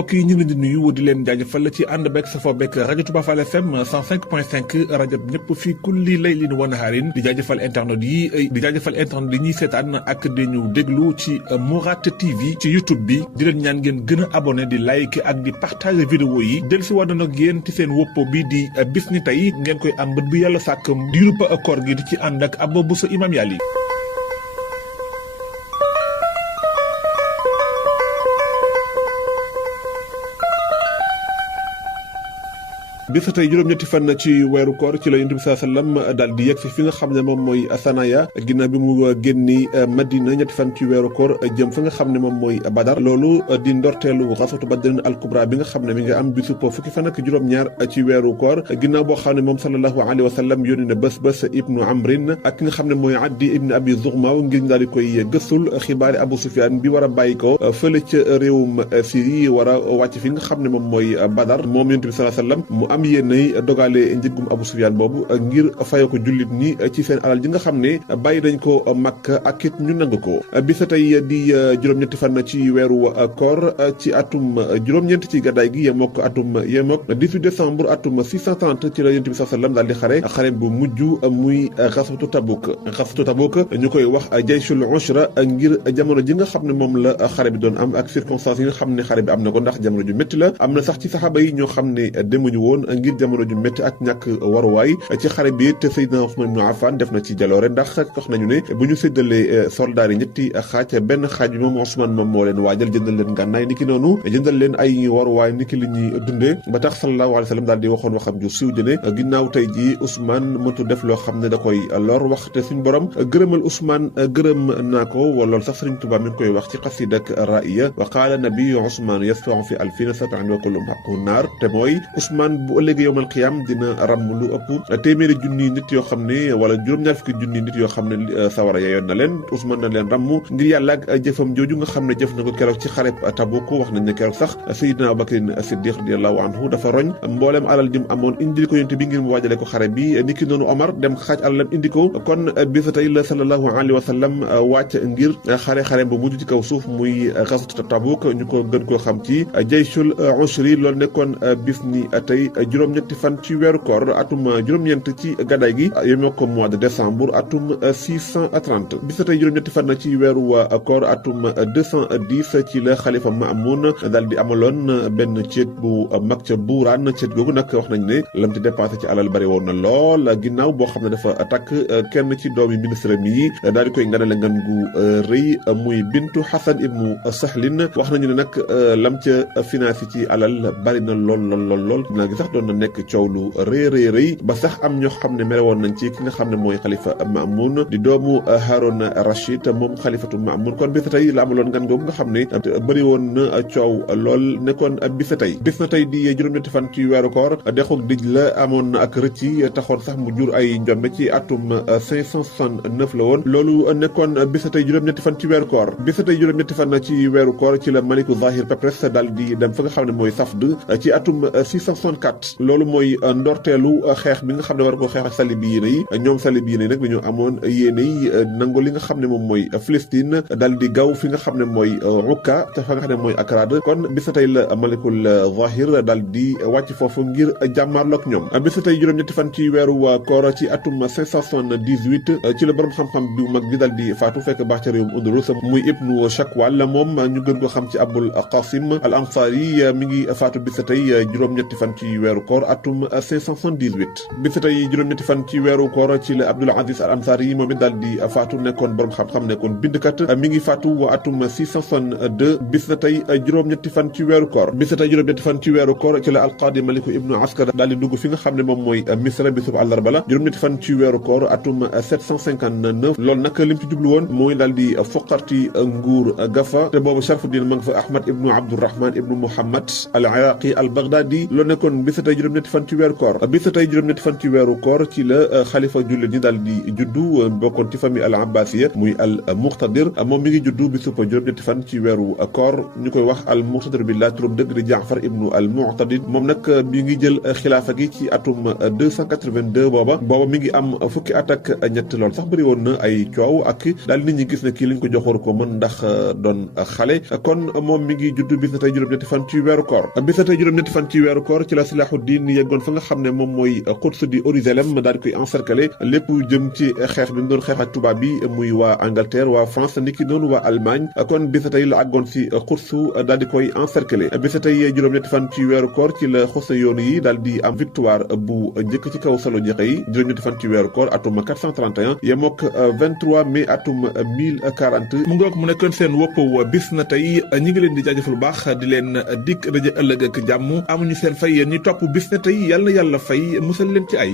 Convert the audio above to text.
mbokk yi ñu ngi leen di nuyu di leen jaajëfal ci ànd beeg safoo beeg rajo Touba Fall FM 105.5 rajo ñëpp fii kulli laylin wa nahaarin di jaajëfal internet yi ñuy seetaan ak di ñu déglu ci Mourad TV ci YouTube bi di leen ñaan ngeen gën a abonné di like ak di partager vidéo yi del si wàdd nag yéen ci seen woppo bi di bis ni tey ngeen koy am bët bu yàlla sàkk diirub koor gi di ci ànd ak Abou Bousso Imam Yali. bis tey juróom-ñetti fan ci weeru koor ci la Yonent bi sallallahu alayhi wasallam daal di yegg si fi nga xam ne moom mooy Sanaya ginnaaw bi mu génni Madina ñetti fan ci weeru koor jëm fi nga xam ne moom mooy Badar loolu di ndorteelu xaswatu Badrin al-Kubra bi nga xam ne mi nga am bisu fukki fan ak juróom-ñaar ci weeru koor ginnaaw boo xam ne moom sallallahu alayhi wa sallam yónni na bés ibnu Amrin ak ki nga xam ne mooy Addi ibnu Abi Zughmaw ngir ñu daal di koy gëstul xibaari Abu Sufyaan bi war a bàyyi ko fële ca réewum Syrie war a wàcc fi nga xam ne moom mooy Badar moom Yonent bi sallallahu alayhi wa sallam mu am yéenay dogale njëggum Abu Sufyaan boobu ngir faye ko jullit ñi ci seen alal ji nga xam ne bàyyi dañ ko Makka ak it ñu nangu ko bisa tey di juróom-ñetti fan ci weeru koor ci atum juróom-ñeent ci gàddaay gi yemook 18 décembre atum 630 ci la Yonent bi sallallahu alayhi wasallam daal di xare bu mujj muy xaswatu Tabuk ñu koy wax jayshul ushra ngir jamono ji nga xam ne moom la xare bi doon am ak circonstances yi nga xam ne xare bi am na ko ndax jamono ju métti la am na sax ci saxaaba yi ñoo xam ne demuñu woon ngir jamono ju métti ak ñàkk waruwaay ci xare bi te Seydina Ousmane ibn Affan def na ci jaloore ndax wax nañu ne bu ñu séddalee soldaar yi ñetti xaaj benn xaaj bi moom Ousmane moom moo leen waajal jëndal leen gànnaay niki noonu jëndal leen ay waruwaay niki li ñuy dundee ba tax sallallahu alayhi wa sallam daal di waxoon waxam ju siiw jëne ginnaaw tey ji Ousmane mëntu def loo xam ne da koy lor wax te suñ borom gërëmal Ousmane gërëm naa ko wala loolu sax Sëriñ Tuubaa mi ngi koy wax ci xasida ak Ra'iya wa qaala nabiyyu Ousmane yasfa'u fi alfina sab'in wa kulluhum haqqun naar te mooy Ousmane bu ëllëgee yowmal qiyaam dina ram lu ëpp téeméeri junni nit yoo xam ne wala juróom-ñaar fukki junni nit yoo xam ne sawara yayoon na leen Ousmane na leen ramm ngir yàlla ak jëfam jooju nga xam ne jëf na ko keroog ci xareb Tabuk wax nañ ne keroog sax Sayyidina Abubakrin Siddiq radiyallahu anhu dafa roñ mbooleem alal jëm amoon indil ko Yonent bi ngir mu waajale ko xare bi niki noonu Omar dem xaaj alalam indi ko kon bisa tey la sallallahu alayhi wa sallam wàcc ngir xare bu mujj ci kaw suuf muy xaswatu Tabuk ñu ko gën koo xam ci jayshul ushri loolu nekkoon bis ni tey juróom-ñetti fan ci weeru koor atum juróom-ñeent ci gàddaay gi yemoo ko mois de décembre atum 630 bis tey juróom-ñetti fan ci weeru koor atum 210 ci la xalifa Maamun daal di amaloon benn ceet bu mag ca Buuraan ceet googu nag wax nañ ne lam ci dépensé ci alal bari woon na lool ginnaaw boo xam ne dafa takk kenn ci doomi ministre mi daal di koy nganale ngan gu rëy muy Bintu Hasan ibnu Sahlin wax nañu ne nag lam ca financé ci alal bari na lool ginnaaw gi sax doon na nekk coow lu rëy ba sax am ñoo xam ne mere woon nañ ci ki nga xam ne mooy xalifa Maamun di doomu Haroun Rachid moom xalifatu Maamun kon bis tey la amaloon ngan googu nga xam ne bëri woon na coow lool nekkoon bis na tey di juróom-ñetti fan ci weeru koor dexug dij la amoon na ak rëcc taxoon sax mu jur ay njombe ci atum 569 la woon loolu nekkoon bis na tey juróom-ñetti fan ci weeru koor bis na tey juróom-ñetti fan ci weeru koor ci la Maliku Zahir Pepres daal di dem fa nga xam ne mooy Safd ci atum 664 loolu mooy ndorteelu xeex bi nga xam ne war ko xeex ak salibiyiin yi ñoom salibiyiin yi nag dañoo amoon yéene yi nangu li nga xam ne moom mooy Palestine daal di gaw fi nga xam ne mooy Ukka te fa nga xam ne mooy Akrad kon bis na tey la Malikul Zahir daal di wàcc foofu ngir jàmmaarloog ñoom bis na tey juróom-ñetti fan ci weeru koor ci atum 578 ci la borom xam-xam bu mag bi daal di faatu fekk baax ca réewum Andalus muy Ibnu Shakwal moom ñu gën ko xam ci Abul Qasim al Ansari mi ngi faatu bis na tey juróom-ñetti fan ci weeru koor atum 578 bis tey juróom-ñetti fan ci weeru koor ci la Abdul Aziz Al Ansari yi moom it daal di faatu nekkoon borom xam-xam nekkoon bindkat mi ngi faatu atum 662 bis na tey juróom-ñetti fan ci weeru koor bis na tey juróom-ñetti fan ci weeru koor ci la Alqaadi Maliku ibnu Askar daal di dugg fi nga xam ne moom mooy Misra bisub àllarba la juróom-ñetti fan ci weeru koor atum 759 loolu nag lim ci jublu woon mooy daal di foqarti nguur gafa te boobu Sharfuddin ma nga fa Ahmad ibnu Abdurrahman ibnu Muhammad al Iraqi al Baghdadi loolu nekkoon bis bis tey juróom-ñetti fan ci weeru koor bis tey juróom-ñetti fan ci weeru koor ci la xalifa jullit ñi daal di juddu bokkoon ci famille al abbasiya muy al muqtadir moom mi ngi juddu bisub juróom-ñetti fan ci weeru koor ñu koy wax al muqtadir billah turam dëgg di Jaafar ibnu al muqtadir moom nag mi ngi jël xilaafa gi ci atum 282 booba mi ngi am fukki at ak ñett lool sax bëri woon na ay coow ak daal nit ñi gis ne kii liñ ko joxoor ko mën ndax doon xale kon moom mi ngi juddu bis na tey juróom-ñetti fan ci weeru koor bis na tey juróom-ñetti fan ci weeru koor ci la Salahuddin yeggoon fa nga xam ne moom mooy Quds di Jérusalem daal di koy encercler lépp jëm ci xeex bi mu doon xeex ak tubaab bi muy waa Angleterre waa France niki noonu waa Allemagne kon bis na tey la àggoon si Quds daal di koy encercler bis na tey juróom-ñetti fan ci weeru koor ci la xose yoonu yi daal di am victoire bu njëkk ci kaw Salonjiqa yi juróom-ñetti fan ci weeru koor atum 431 yemook 23 mai atum 1040 mu ngoog mu nekkoon seen woppaw bis na tey ñi ngi leen di jaajëfal bu baax di leen dikk daje ëllëg ak jàmm amuñu seen fay yéen ñi topp bis na tey yàlla na yàlla fay musal leen ci ay